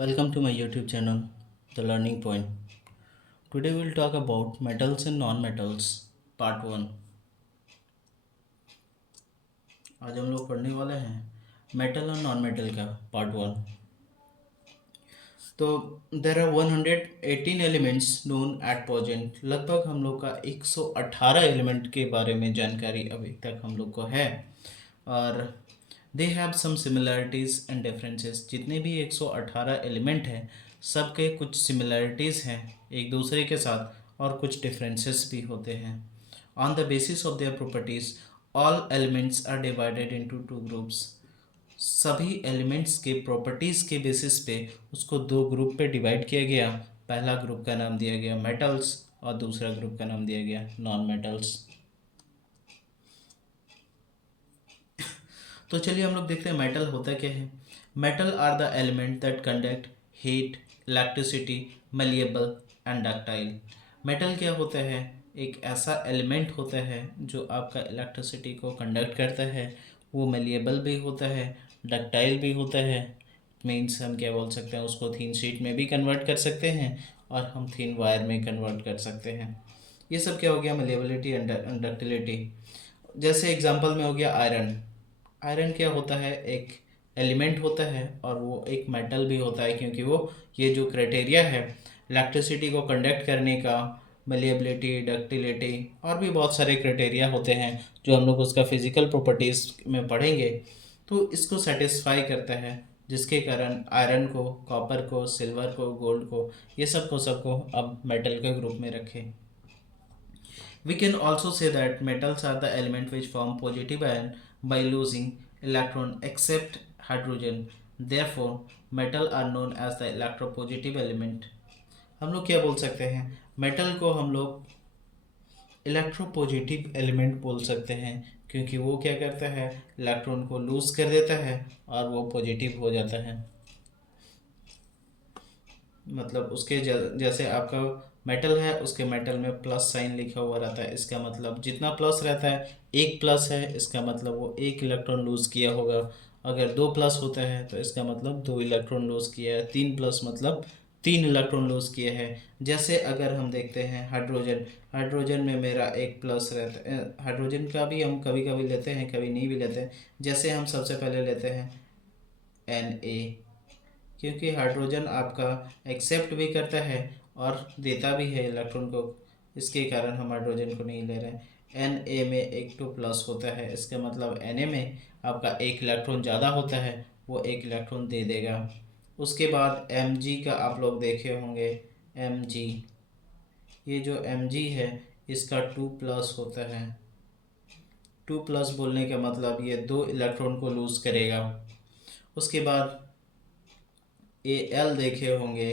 Welcome to my YouTube channel, The Learning Point. Today we'll talk about metals and non-metals, part 1. आज हम लोग पढ़ने वाले हैं मेटल और नॉन मेटल का पार्ट 1. तो there are 118 elements known at present. लगभग हम लोग का 118 एलिमेंट के बारे में जानकारी अभी तक हम लोग को है. और they have some similarities and differences. जितने भी 118 एलिमेंट हैं सबके कुछ सिमिलरिटीज़ हैं एक दूसरे के साथ और कुछ डिफरेंसेस भी होते हैं. On the basis of their properties all elements are divided into two groups. सभी एलिमेंट्स के प्रॉपर्टीज़ के बेसिस पे उसको दो ग्रुप पे डिवाइड किया गया. पहला ग्रुप का नाम दिया गया मेटल्स और दूसरा ग्रुप का नाम दिया गया नॉन मेटल्स. तो चलिए हम लोग देखते हैं मेटल होता क्या है. Metal are the element that conduct heat, electricity, malleable and ductile. Metal क्या होता है? एक ऐसा एलिमेंट होता है जो आपका इलेक्ट्रिसिटी को कंडक्ट करता है. वो मलिएबल भी होता है, डक्टाइल भी होता है. मीन्स हम क्या बोल सकते हैं, उसको थीन शीट में भी कन्वर्ट कर सकते हैं और हम थीन वायर में कन्वर्ट कर सकते हैं. ये सब क्या हो गया? मलिएबिलिटी एंड डक्टिलिटी. जैसे एग्जांपल में हो गया आयरन. आयरन क्या होता है? एक एलिमेंट होता है और वो एक मेटल भी होता है क्योंकि वो ये जो क्राइटेरिया है इलेक्ट्रिसिटी को कंडक्ट करने का, मलिएबिलिटी, डक्टिलिटी और भी बहुत सारे क्राइटेरिया होते हैं जो हम लोग उसका फिजिकल प्रॉपर्टीज़ में पढ़ेंगे. तो इसको सेटिस्फाई करता है जिसके कारण आयरन को, कॉपर को, सिल्वर को, गोल्ड को, ये सबको अब मेटल के ग्रुप में रखें. We can also say that metals are the element which form positive ion by losing electron except hydrogen. Therefore, metal are known as the electropositive element. हम लोग क्या बोल सकते हैं? मेटल को हम लोग इलेक्ट्रोपॉजिटिव एलिमेंट बोल सकते हैं क्योंकि वो क्या करता है? इलेक्ट्रॉन को लूज कर देता है और वो पॉजिटिव हो जाता है. मतलब उसके जैसे आपका मेटल है, उसके मेटल में प्लस साइन लिखा हुआ रहता है. इसका मतलब जितना प्लस रहता है, एक प्लस है इसका मतलब वो एक इलेक्ट्रॉन लूज किया होगा. अगर दो प्लस होता है तो इसका मतलब दो इलेक्ट्रॉन लूज किया है. तीन प्लस मतलब तीन इलेक्ट्रॉन लूज किए हैं. जैसे अगर हम देखते हैं हाइड्रोजन. हाइड्रोजन में मेरा एक प्लस रहता है. हाइड्रोजन का भी हम कभी कभी लेते हैं, कभी नहीं भी लेते हैं. जैसे हम सबसे पहले लेते हैं Na, क्योंकि हाइड्रोजन आपका एक्सेप्ट भी करता है और देता भी है इलेक्ट्रॉन को. इसके कारण हम हाइड्रोजन को नहीं ले रहे हैं. Na में एक टू प्लस होता है, इसका मतलब Na में आपका एक इलेक्ट्रॉन ज़्यादा होता है, वो एक इलेक्ट्रॉन दे देगा. उसके बाद Mg का आप लोग देखे होंगे. Mg, ये जो Mg है इसका टू प्लस होता है. टू प्लस बोलने का मतलब ये दो इलेक्ट्रॉन को लूज करेगा. उसके बाद Al देखे होंगे.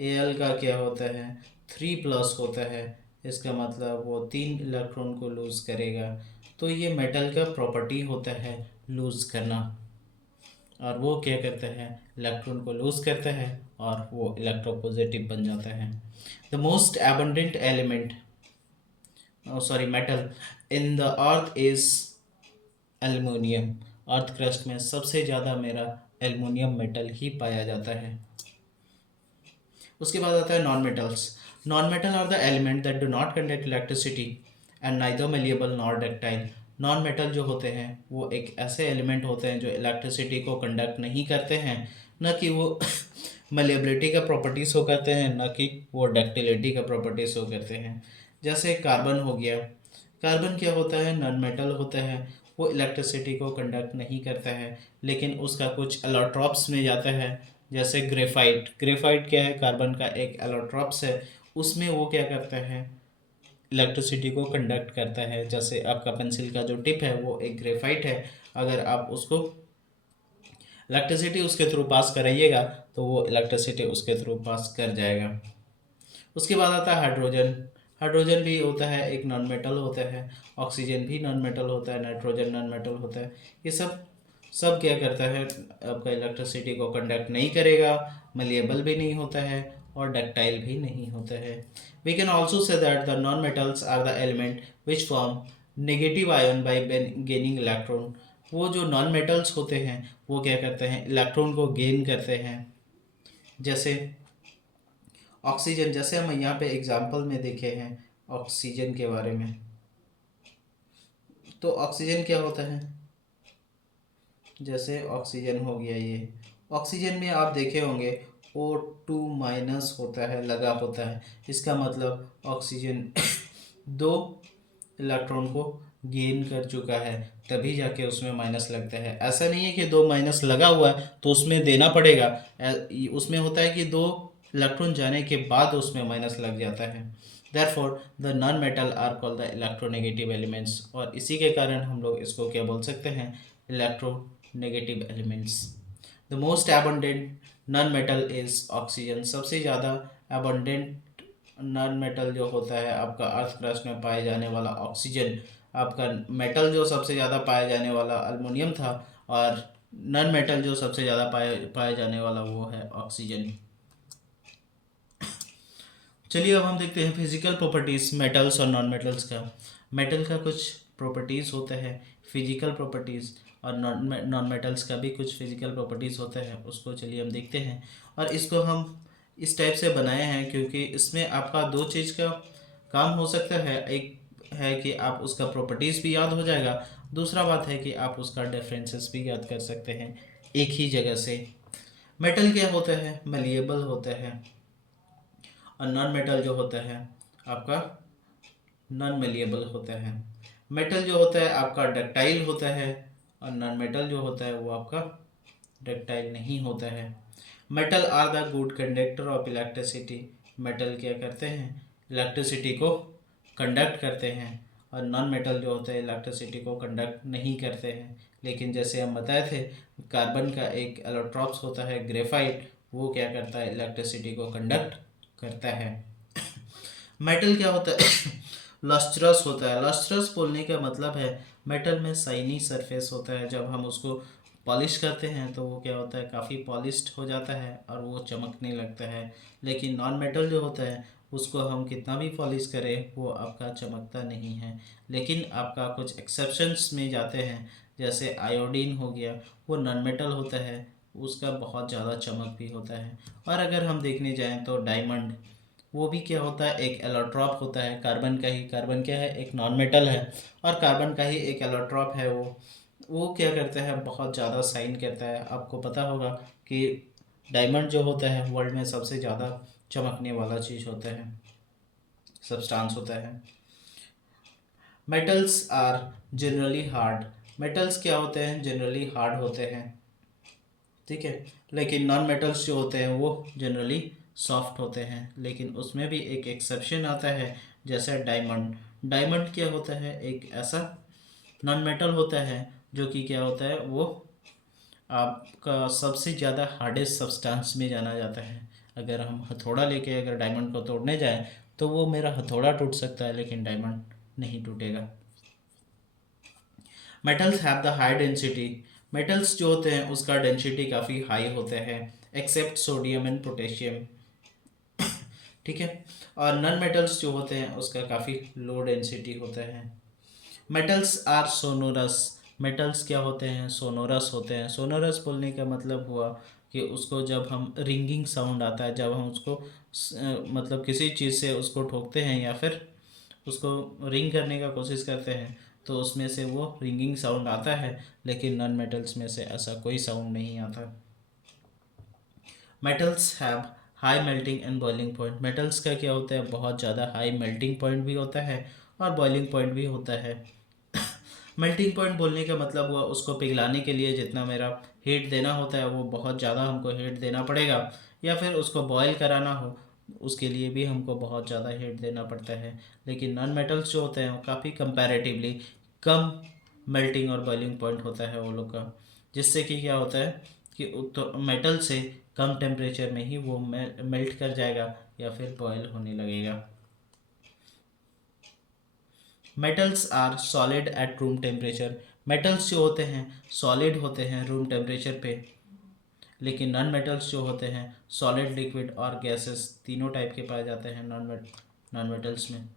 Al का क्या होता है? थ्री प्लस होता है, इसका मतलब वो तीन इलेक्ट्रॉन को लूज़ करेगा. तो ये मेटल का प्रॉपर्टी होता है लूज़ करना, और वो क्या करता है? इलेक्ट्रॉन को लूज़ करता है और वो इलेक्ट्रोपॉजिटिव बन जाता है. The most abundant element, sorry metal in the earth is aluminium. Earth crust में सबसे ज़्यादा मेरा एल्युमिनियम मेटल ही पाया जाता है. उसके बाद आता है non metals. Non metal are the element that do not conduct electricity and neither malleable nor ductile. Non metal जो होते हैं वो एक ऐसे एलिमेंट होते हैं जो इलेक्ट्रिसिटी को कंडक्ट नहीं करते हैं, न कि वो मलिएबिलिटी का प्रॉपर्टीज शो करते हैं, न कि वो डक्टिलिटी का प्रॉपर्टीज शो करते हैं. जैसे कार्बन हो गया. कार्बन क्या होता है? नॉन मेटल होता है. वो इलेक्ट्रिसिटी को कंडक्ट नहीं करता है लेकिन उसका कुछ एलोट्रॉप्स में जाता है. जैसे ग्रेफाइट. ग्रेफाइट क्या है? कार्बन का एक एलोट्रॉप्स है. उसमें वो क्या करता है? इलेक्ट्रिसिटी को कंडक्ट करता है. जैसे आपका पेंसिल का जो टिप है वो एक ग्रेफाइट है. अगर आप उसको इलेक्ट्रिसिटी उसके थ्रू पास कराइएगा तो वो इलेक्ट्रिसिटी उसके थ्रू पास कर जाएगा. उसके बाद आता है हाइड्रोजन. हाइड्रोजन भी होता है, एक नॉन मेटल होता है. ऑक्सीजन भी नॉन मेटल होता है. नाइट्रोजन नॉन मेटल होता है. ये सब सब क्या करता है? आपका इलेक्ट्रिसिटी को कंडक्ट नहीं करेगा, मलिएबल भी नहीं होता है और डक्टाइल भी नहीं होता है. We can also say that the non metals are the element which form negative ion by gaining electron. वो जो नॉन मेटल्स होते हैं वो क्या करते हैं? इलेक्ट्रॉन को गेन करते हैं. जैसे ऑक्सीजन, जैसे हम यहाँ पे एग्जाम्पल में देखे हैं ऑक्सीजन के बारे में, तो ऑक्सीजन क्या होता है, जैसे ऑक्सीजन हो गया ये, ऑक्सीजन में आप देखे होंगे O2- होता है, लगा होता है। इसका मतलब ऑक्सीजन दो इलेक्ट्रॉन को गेन कर चुका है, तभी जाके उसमें माइनस लगता है। ऐसा नहीं है कि दो माइनस लगा हुआ है तो उसमें देना पड़ेगा, उसमें होता है कि दो इलेक्ट्रॉन जाने के बाद उसमें माइनस लग जाता है। therefore the non metal are called the electronegative elements, और इसी के कारण हम लोग इसको क्या बोल सकते हैं, electronegative elements. The most abundant non metal is oxygen, सबसे ज़्यादा एबंडेंट नॉन मेटल जो होता है आपका अर्थ क्रस्ट में पाए जाने वाला ऑक्सीजन। आपका मेटल जो सबसे ज़्यादा पाया जाने वाला अल्युमिनियम था, और नॉन मेटल जो सबसे ज़्यादा पाए जाने वाला वो है ऑक्सीजन। चलिए अब हम देखते हैं फिजिकल प्रॉपर्टीज मेटल्स और नॉन मेटल्स का। मेटल का कुछ प्रॉपर्टीज होता है फिजिकल प्रॉपर्टीज, और नॉन मेटल्स का भी कुछ फिजिकल प्रॉपर्टीज होता है, उसको चलिए हम देखते हैं। और इसको हम इस टाइप से बनाए हैं क्योंकि इसमें आपका दो चीज़ का काम हो सकता है। एक है कि आप उसका प्रॉपर्टीज भी याद हो जाएगा, दूसरा बात है कि आप उसका डिफरेंसेस भी याद कर सकते हैं एक ही जगह से। मेटल क्या होता है, मलिएबल होता है, और नॉन मेटल जो होता है आपका नॉन मेलिएबल होता है। मेटल जो होता है आपका डक्टाइल होता है, और नॉन मेटल जो होता है वो आपका डक्टाइल नहीं होता है। Metal are the good conductor of electricity, metal क्या करते हैं, इलेक्ट्रिसिटी को कंडक्ट करते हैं, और नॉन मेटल जो होते हैं इलेक्ट्रिसिटी को कंडक्ट नहीं करते हैं। लेकिन जैसे हम बताए थे, कार्बन का एक एलोट्रॉप्स होता है ग्रेफाइट, वो क्या करता है, इलेक्ट्रिसिटी को कंडक्ट करता है। मेटल क्या होता है लस्ट्रस होता है। लस्ट्रस बोलने का मतलब है मेटल में शाइनी सरफेस होता है, जब हम उसको पॉलिश करते हैं तो वो क्या होता है, काफ़ी पॉलिश्ड हो जाता है और वो चमकने लगता है। लेकिन नॉन मेटल जो होता है उसको हम कितना भी पॉलिश करें वो आपका चमकता नहीं है। लेकिन आपका कुछ एक्सेप्शंस में जाते हैं, जैसे आयोडीन हो गया, वो नॉन मेटल होता है, उसका बहुत ज़्यादा चमक भी होता है। और अगर हम देखने जाएं तो डायमंड, वो भी क्या होता है, एक एलोट्रॉप होता है कार्बन का ही। कार्बन क्या है, एक नॉन मेटल है, और कार्बन का ही एक एलोट्रॉप है। वो क्या करता है, बहुत ज़्यादा शाइन करता है। आपको पता होगा कि डायमंड जो होता है वर्ल्ड में सबसे ज़्यादा चमकने वाला चीज़ होता है, सब्सटेंस होता है। Metals are generally hard, metals क्या होते हैं, जनरली हार्ड होते हैं, ठीक है। लेकिन नॉन मेटल्स जो होते हैं वो जनरली सॉफ्ट होते हैं। लेकिन उसमें भी एक एक्सेप्शन आता है, जैसे डायमंड। डायमंड क्या होता है, एक ऐसा नॉन मेटल होता है जो कि क्या होता है, वो आपका सबसे ज़्यादा हार्डेस्ट सब्सटेंस में जाना जाता है। अगर हम हथौड़ा लेके अगर डायमंड को तोड़ने जाएं तो वो मेरा हथौड़ा टूट सकता है, लेकिन डायमंड नहीं टूटेगा। Metals have the high density, metals जो होते हैं उसका डेंसिटी काफ़ी हाई होते हैं, एक्सेप्ट सोडियम एंड पोटेशियम, ठीक है। और नॉन मेटल्स जो होते हैं उसका काफ़ी लो डेंसिटी होता है। मेटल्स आर सोनोरस, मेटल्स क्या होते हैं, सोनोरस होते हैं। सोनोरस बोलने का मतलब हुआ कि उसको जब हम रिंगिंग साउंड आता है, जब हम उसको मतलब किसी चीज़ से उसको ठोकते हैं या फिर उसको रिंग करने का कोशिश करते हैं तो उसमें से वो रिंगिंग साउंड आता है। लेकिन नॉन मेटल्स में से ऐसा कोई साउंड नहीं आता। Metals have high melting and boiling point, metals का क्या होता है, बहुत ज़्यादा हाई मेल्टिंग पॉइंट भी होता है और बॉइलिंग पॉइंट भी होता है। मेल्टिंग पॉइंट बोलने का मतलब हुआ उसको पिघलाने के लिए जितना मेरा हीट देना होता है वो बहुत ज़्यादा हमको हीट देना पड़ेगा, या फिर उसको बॉयल कराना हो उसके लिए भी हमको बहुत ज़्यादा हीट देना पड़ता है। लेकिन नॉन मेटल्स जो होते हैं वो काफ़ी कंपैरेटिवली कम मेल्टिंग और बॉइलिंग पॉइंट होता है वो लोग का, जिससे कि क्या होता है कि तो मेटल से कम टेम्परेचर में ही वो मेल्ट कर जाएगा या फिर बॉयल होने लगेगा। Metals are solid at room temperature, metals जो होते हैं सॉलिड होते हैं रूम टेम्परेचर पे। लेकिन नॉन मेटल्स जो होते हैं सॉलिड, लिक्विड और गैसेस तीनों टाइप के पाए जाते हैं नॉन मेटल्स में।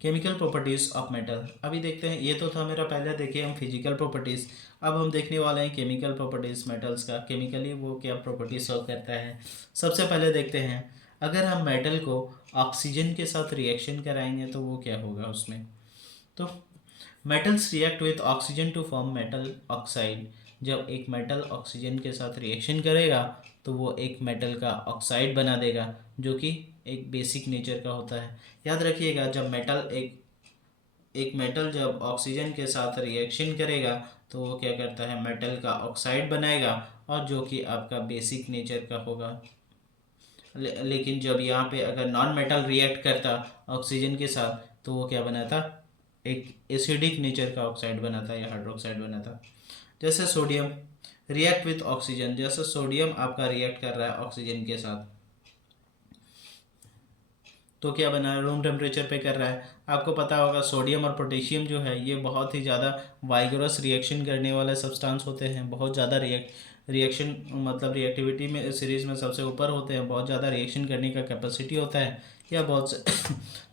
Chemical properties of metal. अभी देखते हैं, ये तो था मेरा पहले देखिए हम फिजिकल प्रॉपर्टीज़, अब हम देखने वाले हैं केमिकल प्रॉपर्टीज़ मेटल्स का, केमिकली वो क्या प्रॉपर्टी शो करता है। सबसे पहले देखते हैं, अगर हम मेटल को ऑक्सीजन के साथ रिएक्शन कराएंगे तो वो क्या होगा उसमें। तो metals react with oxygen to form metal oxide. जब एक मेटल ऑक्सीजन के साथ रिएक्शन करेगा तो वो एक मेटल का ऑक्साइड बना देगा, जो कि एक बेसिक नेचर का होता है। याद रखिएगा, जब मेटल एक मेटल जब ऑक्सीजन के साथ रिएक्शन करेगा तो वो क्या करता है, मेटल का ऑक्साइड बनाएगा, और जो कि आपका बेसिक नेचर का होगा। लेकिन जब यहाँ पे अगर नॉन मेटल रिएक्ट करता ऑक्सीजन के साथ तो वो क्या बनाता, एक एसिडिक नेचर का ऑक्साइड बनाता या हाइड्रोक्साइड बनाता। जैसे सोडियम रिएक्ट विथ ऑक्सीजन, जैसे सोडियम आपका रिएक्ट कर रहा है ऑक्सीजन के साथ तो क्या बना है, रूम टेम्परेचर पे कर रहा है। आपको पता होगा सोडियम और पोटेशियम जो है ये बहुत ही ज़्यादा वाइगरस रिएक्शन करने वाले सब्सटेंस होते हैं, बहुत ज़्यादा रिएक्शन मतलब रिएक्टिविटी में सीरीज में सबसे ऊपर होते हैं, बहुत ज़्यादा रिएक्शन करने का कैपेसिटी होता है, या बहुत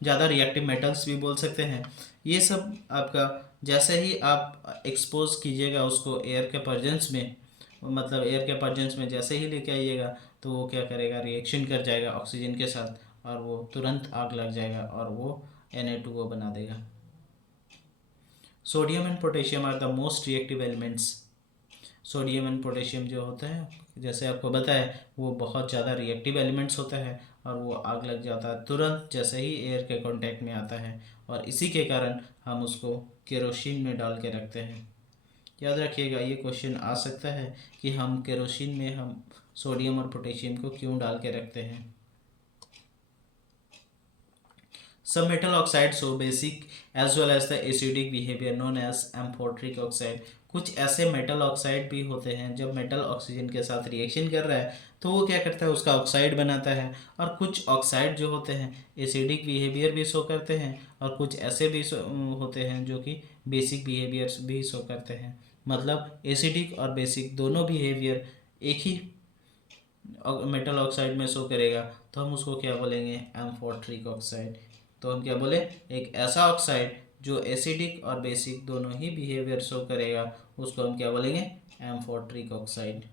ज़्यादा रिएक्टिव मेटल्स भी बोल सकते हैं। ये सब आपका जैसे ही आप एक्सपोज कीजिएगा उसको एयर के प्रेजेंस में, मतलब एयर के प्रेजेंस में जैसे ही लेके आइएगा तो वो क्या करेगा, रिएक्शन कर जाएगा ऑक्सीजन के साथ, और वो तुरंत आग लग जाएगा और वो Na2O बना देगा। Sodium and potassium are the most reactive elements. Sodium and potassium जो होते हैं, जैसे आपको बताया, वो बहुत ज़्यादा रिएक्टिव एलिमेंट्स होता है और वो आग लग जाता है तुरंत जैसे ही एयर के कांटेक्ट में आता है, और इसी के कारण हम उसको केरोसिन में डाल के रखते हैं। याद रखिएगा, ये क्वेश्चन आ सकता है कि हम केरोसिन में हम सोडियम और पोटेशियम को क्यों डाल के रखते हैं। Some metal oxides show basic as well as the acidic behavior known as amphoteric oxide। कुछ ऐसे मेटल ऑक्साइड भी होते हैं, जब मेटल ऑक्सीजन के साथ रिएक्शन कर रहा है तो वो क्या करता है, उसका ऑक्साइड बनाता है। और कुछ ऑक्साइड जो होते हैं एसिडिक बिहेवियर भी शो करते हैं, और कुछ ऐसे भी होते हैं जो कि बेसिक बिहेवियर्स भी शो करते हैं। मतलब एसिडिक और बेसिक दोनों बिहेवियर एक ही मेटल ऑक्साइड में शो करेगा तो हम उसको क्या बोलेंगे, एम्फोटरिक ऑक्साइड। तो हम क्या बोले, एक ऐसा ऑक्साइड जो एसिडिक और बेसिक दोनों ही बिहेवियर शो करेगा उसको हम क्या बोलेंगे, amphoteric oxide.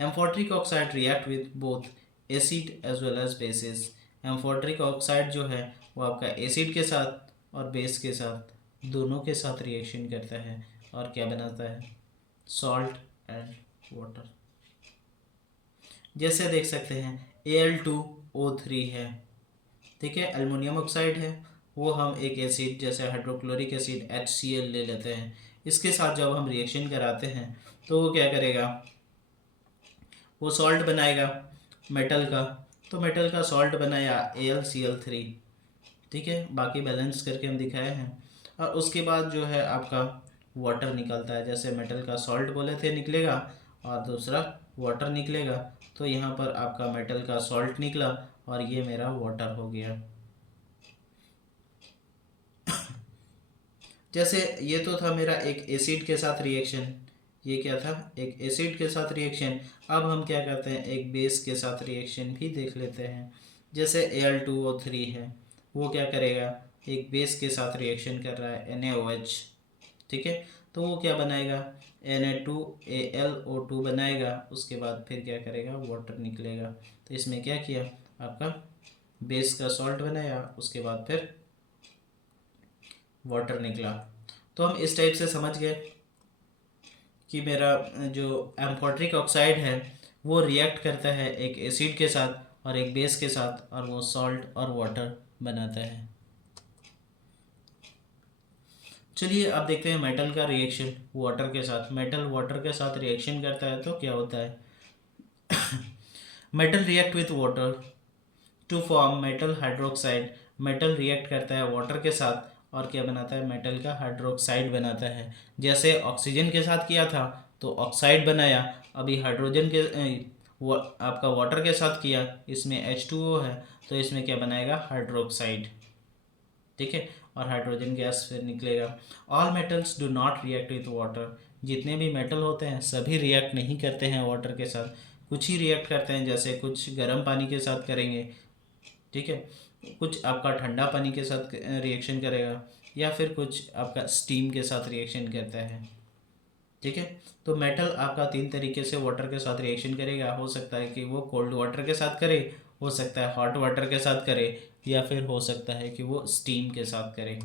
Amphoteric oxide react with both acid as well as bases. Amphoteric oxide जो है वो आपका एसिड के साथ और बेस के साथ दोनों के साथ रिएक्शन करता है और क्या बनाता है, सॉल्ट एंड वाटर। जैसे देख सकते हैं Al2O3 है, ठीक है, एल्युमिनियम ऑक्साइड है, वो हम एक एसिड जैसे हाइड्रोक्लोरिक एसिड HCl ले लेते हैं, इसके साथ जब हम रिएक्शन कराते हैं तो वो क्या करेगा, वो सॉल्ट बनाएगा मेटल का। तो मेटल का सॉल्ट बनाया AlCl3, ठीक है, बाकी बैलेंस करके हम दिखाए हैं। और उसके बाद जो है आपका वाटर निकलता है, जैसे मेटल का सॉल्ट बोले थे निकलेगा और दूसरा वाटर निकलेगा। तो यहाँ पर आपका मेटल का सॉल्ट निकला और ये मेरा वाटर हो गया। जैसे ये तो था मेरा एक एसिड के साथ रिएक्शन, ये क्या था, एक एसिड के साथ रिएक्शन। अब हम क्या करते हैं, एक बेस के साथ रिएक्शन भी देख लेते हैं। जैसे Al2O3 है, वो क्या करेगा, एक बेस के साथ रिएक्शन कर रहा है NaOH, ठीक है, तो वो क्या बनाएगा, Na2AlO2 बनाएगा। उसके बाद फिर क्या करेगा, वाटर निकलेगा। तो इसमें क्या किया, आपका बेस का सॉल्ट बनाया, उसके बाद फिर वाटर निकला। तो हम इस टाइप से समझ गए कि मेरा जो एम्फोटरिक ऑक्साइड है वो रिएक्ट करता है एक एसिड के साथ और एक बेस के साथ, और वो सॉल्ट और वाटर बनाता है। चलिए अब देखते हैं मेटल का रिएक्शन वाटर के साथ। मेटल वाटर के साथ रिएक्शन करता है तो क्या होता है, metal react with water to form metal hydroxide. Metal react करता है वाटर के साथ और क्या बनाता है, मेटल का हाइड्रोक्साइड बनाता है। जैसे ऑक्सीजन के साथ किया था तो ऑक्साइड बनाया, अभी हाइड्रोजन के आपका वाटर के साथ किया, इसमें H2O है तो इसमें क्या बनाएगा, हाइड्रोक्साइड, ठीक है, और हाइड्रोजन गैस फिर निकलेगा। All metals do not react with water. जितने भी मेटल होते हैं सभी रिएक्ट नहीं करते हैं वाटर के साथ, कुछ ही रिएक्ट करते हैं, जैसे कुछ गर्म पानी के साथ करेंगे, ठीक है, कुछ आपका ठंडा पानी के साथ रिएक्शन करेगा, या फिर कुछ आपका स्टीम के साथ रिएक्शन करता है। ठीक है, तो मेटल आपका 3 तरीके से वाटर के साथ रिएक्शन करेगा। हो सकता है कि वो कोल्ड वाटर के साथ करे, हो सकता है हॉट वाटर के साथ करे, या फिर हो सकता है कि वो स्टीम के साथ करे।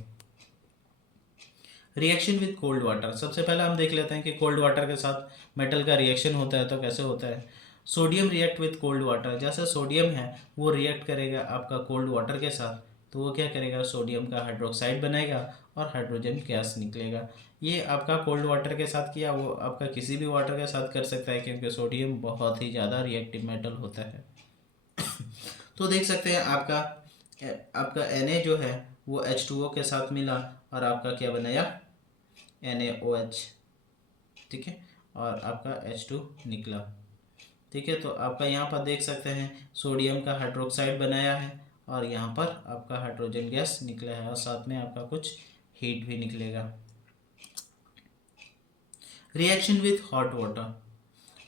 रिएक्शन विद कोल्ड वाटर, सबसे पहले हम देख लेते हैं कि कोल्ड वाटर के साथ मेटल का रिएक्शन होता है तो कैसे होता है। Sodium react with cold water, जैसे सोडियम है वो रिएक्ट करेगा आपका कोल्ड वाटर के साथ, तो वो क्या करेगा, सोडियम का हाइड्रोक्साइड बनाएगा और हाइड्रोजन गैस निकलेगा। ये आपका कोल्ड वाटर के साथ किया, वो आपका किसी भी वाटर के साथ कर सकता है, क्योंकि सोडियम बहुत ही ज़्यादा रिएक्टिव मेटल होता है। तो देख सकते हैं आपका आपका Na जो है वो H2O के साथ मिला और आपका क्या बनाया, NaOH। ठीक है, और आपका H2 निकला। ठीक है, तो आपका यहाँ पर देख सकते हैं सोडियम का हाइड्रोक्साइड बनाया है और यहाँ पर आपका हाइड्रोजन गैस निकला है, और साथ में आपका कुछ हीट भी निकलेगा। रिएक्शन विथ हॉट वाटर,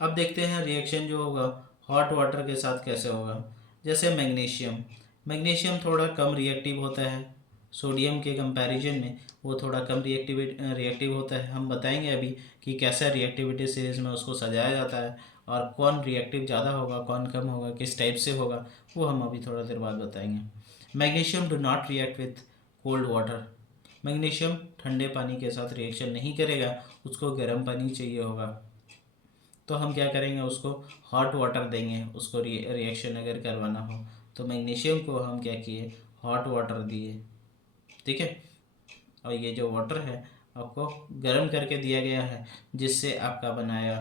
अब देखते हैं रिएक्शन जो होगा हॉट वाटर के साथ कैसे होगा। जैसे मैग्नीशियम, मैग्नीशियम थोड़ा कम रिएक्टिव होता है सोडियम के कंपैरिजन में, वो थोड़ा कम रिएक्टिव होता है। हम बताएंगे अभी कि कैसा रिएक्टिविटी सीरीज में उसको सजाया जाता है, और कौन रिएक्टिव ज़्यादा होगा कौन कम होगा किस टाइप से होगा, वो हम अभी थोड़ा देर बाद बताएंगे। Magnesium do not react with cold water, magnesium ठंडे पानी के साथ रिएक्शन नहीं करेगा, उसको गर्म पानी चाहिए होगा। तो हम क्या करेंगे, उसको हॉट वाटर देंगे, उसको रिएक्शन अगर करवाना हो तो मैग्नीशियम को हम क्या किए, हॉट वाटर दिए। ठीक है, और ये जो वाटर है आपको गर्म करके दिया गया है, जिससे आपका बनाया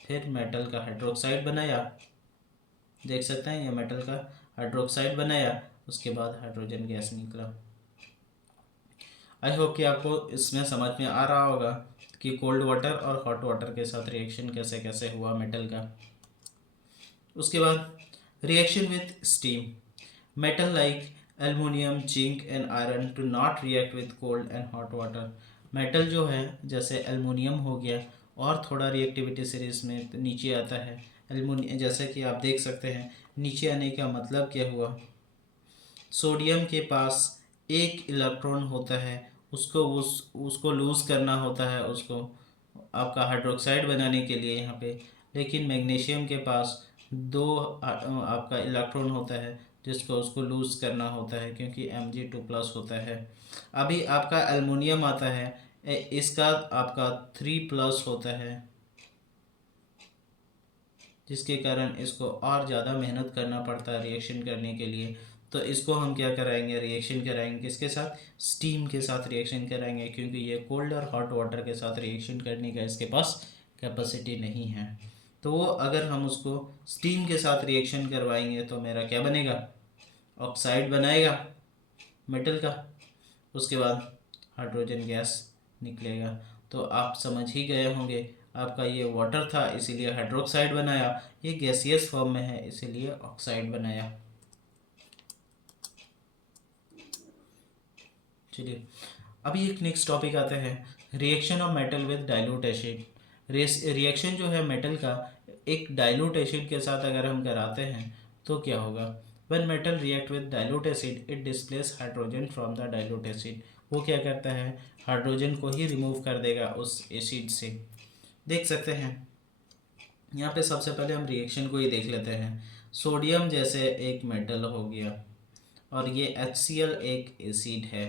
फिर मेटल का हाइड्रोक्साइड बनाया। देख सकते हैं ये मेटल का हाइड्रोक्साइड बनाया, उसके बाद हाइड्रोजन गैस निकला। आई होप कि आपको इसमें समझ में आ रहा होगा कि कोल्ड वाटर और हॉट वाटर के साथ रिएक्शन कैसे कैसे हुआ मेटल का। उसके बाद reaction with steam, metal like aluminium zinc and iron to not react with cold and hot water, metal जो है जैसे एल्युमिनियम हो गया और थोड़ा रिएक्टिविटी सीरीज में नीचे आता है। एल्युमिनियम जैसे कि आप देख सकते हैं, नीचे आने का मतलब क्या हुआ, सोडियम के पास एक इलेक्ट्रॉन होता है, उसको उसको लूज़ करना होता है, उसको आपका हाइड्रोक्साइड बनाने के लिए यहाँ पे। लेकिन मैग्नीशियम के पास दो आपका इलेक्ट्रॉन होता है, जिसको उसको लूज़ करना होता है, क्योंकि Mg2+ होता है। अभी आपका एल्युमिनियम आता है, इसका आपका 3+ होता है, जिसके कारण इसको और ज़्यादा मेहनत करना पड़ता है रिएक्शन करने के लिए। तो इसको हम क्या कराएंगे, रिएक्शन कराएंगे किसके साथ, स्टीम के साथ रिएक्शन कराएंगे, क्योंकि ये कोल्ड और हॉट वाटर के साथ रिएक्शन करने का इसके पास कैपेसिटी नहीं है। तो वो अगर हम उसको स्टीम के साथ रिएक्शन करवाएंगे तो मेरा क्या बनेगा, ऑक्साइड बनाएगा मेटल का, उसके बाद हाइड्रोजन गैस निकलेगा। तो आप समझ ही गए होंगे, आपका ये वाटर था इसीलिए हाइड्रोक्साइड बनाया, ये गैसियस फॉर्म में है इसीलिए ऑक्साइड बनाया। चलिए अभी एक नेक्स्ट टॉपिक आते हैं, reaction of metal with dilute acid. Reaction जो है मेटल का एक डाइल्यूट एसिड के साथ अगर हम कराते हैं तो क्या होगा, when metal react with dilute acid it displace hydrogen from the dilute acid, वो क्या करता है, हाइड्रोजन को ही रिमूव कर देगा उस एसिड से। देख सकते हैं यहाँ पे सबसे पहले हम रिएक्शन को ही देख लेते हैं। सोडियम जैसे एक मेटल हो गया और ये HCl एक एसिड है।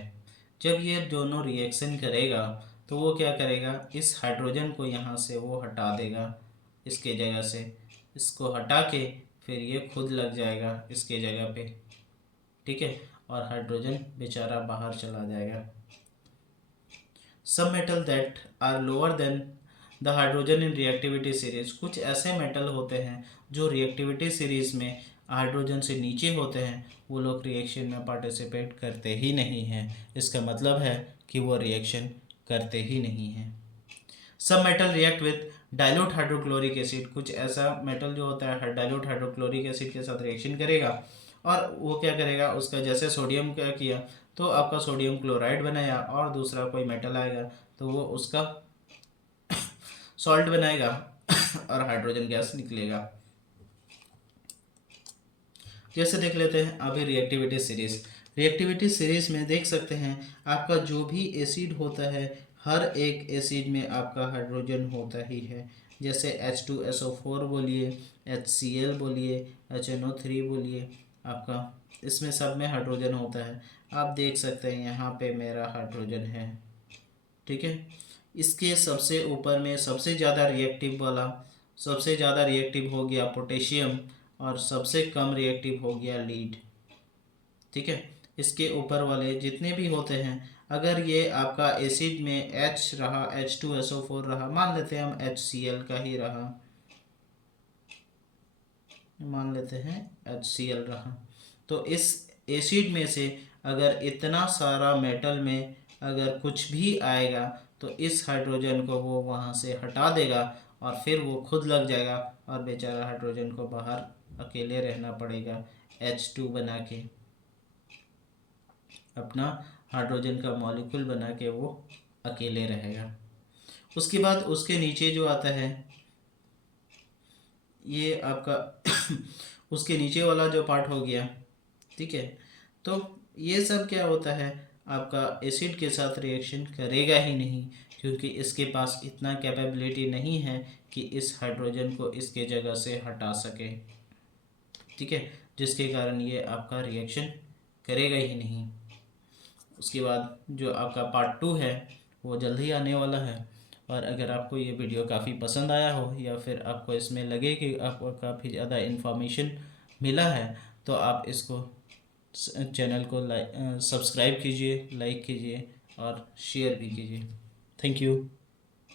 जब ये दोनों रिएक्शन करेगा तो वो क्या करेगा, इस हाइड्रोजन को यहाँ से वो हटा देगा, इसके जगह से इसको हटा के फिर ये खुद लग जाएगा इसके जगह पे। ठीक है, और हाइड्रोजन बेचारा बाहर चला जाएगा। सब metal that are lower than the hydrogen in reactivity series, कुछ ऐसे मेटल होते हैं जो रिएक्टिविटी सीरीज में हाइड्रोजन से नीचे होते हैं, वो लोग रिएक्शन में पार्टिसिपेट करते ही नहीं हैं। इसका मतलब है कि वो रिएक्शन करते ही नहीं हैं। सब metal react with dilute hydrochloric acid, कुछ ऐसा मेटल जो होता है डाइल्यूट हाइड्रोक्लोरिक एसिड के साथ रिएक्शन करेगा, और वो क्या करेगा, उसका जैसे सोडियम क्या किया तो आपका सोडियम क्लोराइड बनाया, और दूसरा कोई मेटल आएगा तो वो उसका सॉल्ट बनाएगा और हाइड्रोजन गैस निकलेगा। जैसे देख लेते हैं अभी रिएक्टिविटी सीरीज। रिएक्टिविटी सीरीज में देख सकते हैं आपका जो भी एसिड होता है, हर एक एसिड में आपका हाइड्रोजन होता ही है। जैसे H2SO4 बोलिए, HCl बोलिए, HNO3 बोलिए, आपका इसमें सब में हाइड्रोजन होता है। आप देख सकते हैं यहाँ पे मेरा हाइड्रोजन है, ठीक है। इसके सबसे ऊपर में सबसे ज़्यादा रिएक्टिव वाला, सबसे ज़्यादा रिएक्टिव हो गया पोटेशियम, और सबसे कम रिएक्टिव हो गया लीड, ठीक है। इसके ऊपर वाले जितने भी होते हैं, अगर ये आपका एसिड में H रहा, H2SO4 रहा, मान लेते हैं हम HCl का ही रहा, मान लेते हैं HCl रहा, तो इस एसिड में से अगर इतना सारा मेटल में अगर कुछ भी आएगा तो इस हाइड्रोजन को वो वहाँ से हटा देगा और फिर वो खुद लग जाएगा और बेचारा हाइड्रोजन को बाहर अकेले रहना पड़ेगा H2 बना के, अपना हाइड्रोजन का मॉलिक्यूल बना के वो अकेले रहेगा। उसके बाद उसके नीचे जो आता है ये आपका उसके नीचे वाला जो पार्ट हो गया, ठीक है। तो ये सब क्या होता है, आपका एसिड के साथ रिएक्शन करेगा ही नहीं, क्योंकि इसके पास इतना कैपेबिलिटी नहीं है कि इस हाइड्रोजन को इसके जगह से हटा सके, ठीक है, जिसके कारण ये आपका रिएक्शन करेगा ही नहीं। उसके बाद जो आपका पार्ट 2 है वो जल्द ही आने वाला है। और अगर आपको ये वीडियो काफ़ी पसंद आया हो या फिर आपको इसमें लगे कि आपको काफ़ी ज़्यादा इन्फॉर्मेशन मिला है, तो आप इसको चैनल को सब्सक्राइब कीजिए, लाइक कीजिए और शेयर भी कीजिए। Thank you.